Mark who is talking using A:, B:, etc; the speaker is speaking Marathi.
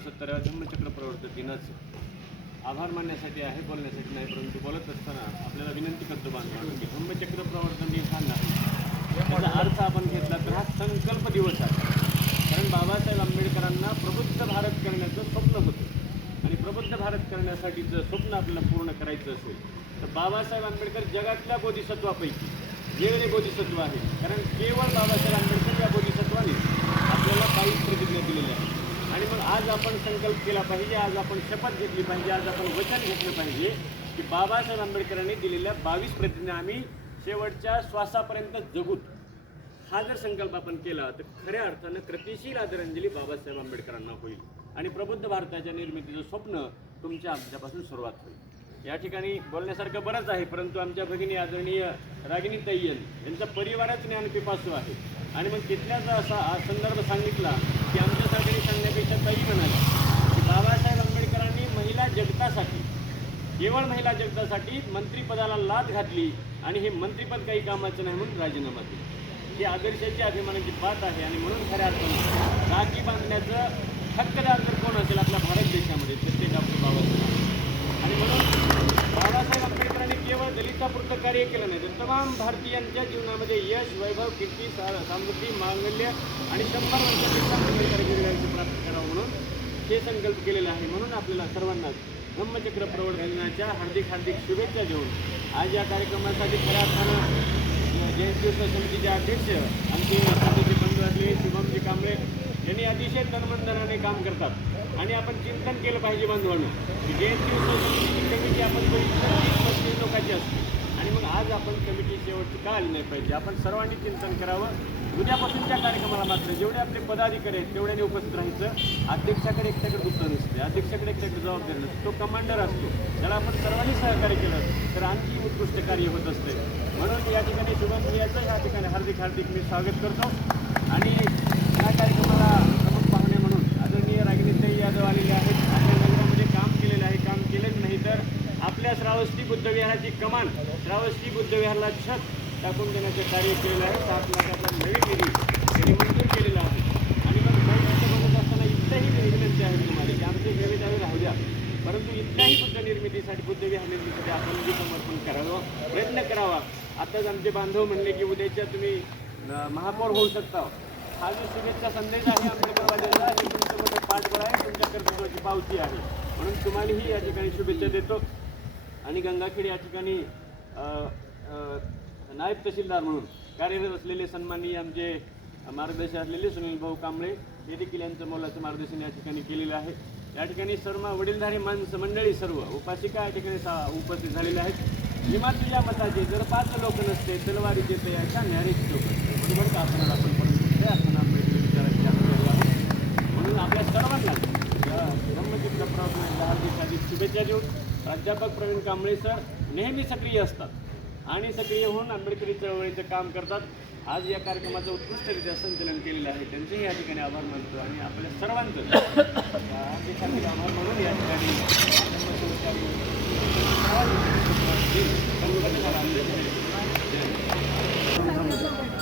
A: एकोणसत्तराव्या धम्मचक्र प्रवर्तक दिनाचं आभार मानण्यासाठी आहे बोलण्यासाठी नाही परंतु बोलत असताना आपल्याला विनंती करतो बांधवांनो की धम्मचक्र प्रवर्तन दिन हा नाही. त्याचा अर्थ आपण घेतला तर हा संकल्प दिवस आहे. कारण बाबासाहेब आंबेडकरांना प्रबुद्ध भारत करण्याचं स्वप्न होतं. आणि प्रबुद्ध भारत करण्यासाठी जर स्वप्न आपल्याला पूर्ण करायचं असेल तर बाबासाहेब आंबेडकर जगातल्या बोधिसत्वापैकी वेगळे बोधिसत्व आहे. कारण केवळ बाबासाहेब आंबेडकर या बोधिसत्वाने आपल्याला बावीस प्रतिज्ञा दिलेल्या आहेत आणि मग आज आपण संकल्प केला पाहिजे आज आपण शपथ घेतली पाहिजे आज आपण वचन घेतलं पाहिजे की बाबासाहेब आंबेडकरांनी दिलेल्या बावीस प्रतिज्ञा आम्ही शेवटच्या श्वासापर्यंत जगूत. हा जर संकल्प आपण केला तर खऱ्या अर्थानं कृतिशील आदरांजली बाबासाहेब आंबेडकरांना होईल. आणि प्रबुद्ध भारताच्या निर्मितीचं स्वप्न तुमच्या आमच्यापासून सुरुवात होईल. या ठिकाणी बोलण्यासारखं बरंच आहे परंतु आमच्या भगिनी आदरणीय रागिनी तय्यन यांचा परिवारच ज्ञानपिपासू आहे. आणि मग तिथल्याच असा संदर्भ सांगितला की आमच्यासाठी सांगण्यापेक्षा ताई म्हणाली की बाबासाहेब आंबेडकरांनी महिला जगतासाठी केवळ महिला जगतासाठी मंत्रिपदाला लाद घातली आणि हे मंत्रिपद काही कामाचं नाही म्हणून राजीनामा दिला. ही आदर्शाची अभिमानाची बात आहे आणि म्हणून खऱ्या अर्थानं राखी बांधण्याचं हक्कदार जर कोण असेल आपल्या भारत देशामध्ये तर ते डॉक्टर बाबासाहेब आंबेडकर. आणि म्हणून बाबासाहेब आंबेडकरांनी केवळ दलितापुरतं कार्य केलं नाही तर तमाम भारतीयांच्या जीवनामध्ये यश वैभव कीर्ती सा- समृद्धी मांगल्य आणि शंभर वर्षापेक्षा आंबेडकर प्राप्त करावं म्हणून हे संकल्प केलेला आहे. म्हणून आपल्याला सर्वांना धम्मचक्र प्रवर्तनाच्या हार्दिक हार्दिक शुभेच्छा देऊन आज या कार्यक्रमासाठी खऱ्या अर्थानं जयंती समितीचे अध्यक्ष आमचे समिती बंधू शुभमजी कांबळे यांनी अतिशय तनमंदनाने काम करतात. आणि आपण चिंतन केलं पाहिजे बांधवांना की जयंती उत्सव समितीची कमिटी आपण बघितलं तीस पस्तीस लोकांची असते आणि मग आज आपण कमिटी शेवटची का आली नाही पाहिजे? आपण सर्वांनी चिंतन करावं. उद्यापासूनच्या कार्यक्रमाला मात्र जेवढे आपले पदाधिकारी आहेत तेवढ्याने उपस्थित राहायचं. अध्यक्षाकडे एकट्याकडे उत्तर नसते. अध्यक्षाकडे एकट्याकडे जबाबदारी नसते. तो कमांडर असतो. त्याला आपण सर्वांनी सहकार्य केलं तर आणखी उत्कृष्ट कार्य होत असते. म्हणून या ठिकाणी शुभम याचं या ठिकाणी हार्दिक हार्दिक मी स्वागत करतो. आणि या कार्यक्रमाला प्रमुख पाहुणे म्हणून आदरणीय रागिनीताई यादव आलेले आहेत. आपल्या नगरामध्ये काम केलेलं आहे. काम केलेच नाही तर आपल्या श्रावस्ती बुद्धविहाराची कमान श्रावस्ती बुद्धविहारला छत टाकून देण्याचं कार्य केलेलं आहे. सात लाखाचा नवीन निधी त्यांनी मंजूर केलेला आहे. आणि मग नवीन बघत असताना इथंही विनंती आहे तुम्हाला की आमचे घरे त्यावेळी राहू द्या. परंतु इथल्याही बुद्ध निर्मितीसाठी बुद्धविहार निर्मितीसाठी आपण जी समर्पण करावं प्रयत्न करावा. आताच आमचे बांधव म्हणले की उद्याच्या तुम्ही महापौर होऊ शकता. हा जो शुभेच्छा संदेश आहे आमच्या दरवाजाला हे तुमचं मोठं पाठबळ आहे तुमच्या कर्तृत्वाची पावती आहे. म्हणून तुम्हालाही या ठिकाणी शुभेच्छा देतो. आणि गंगाखेड या ठिकाणी नायब तहसीलदार म्हणून कार्यरत असलेले सन्माननीय आमचे मार्गदर्शक असलेले सुनील भाऊ कांबळे हे देखील यांचं मोलाचं मार्गदर्शन या ठिकाणी केलेलं आहे. या ठिकाणी सर्व वडीलधारी माणसं मंडळी सर्व उपासिका या ठिकाणी सा उपस्थित झालेले आहेत. विमा तुझ्या मताचे जर पाच लोक नसते तलवारीचे तयाच्या न्यारीचे लोक असते बरोबर का आपण परंतु ते असताना आंबेडकरी विचाराची आम्ही आहोत. म्हणून आपल्या सर्वांना या धम्मचित्र प्रवर्तनाच्या हार्दिक हार्दिक शुभेच्छा देऊन प्राध्यापक प्रवीण कांबळे सर नेहमी सक्रिय असतात आणि सक्रिय होऊन आंबेडकरी चळवळीचं काम करतात. आज या कार्यक्रमाचं उत्कृष्टरित्या संचलन केलेलं आहे. त्यांचेही या ठिकाणी आभार मानतो आणि आपल्या सर्वांचं आभार म्हणून या ठिकाणी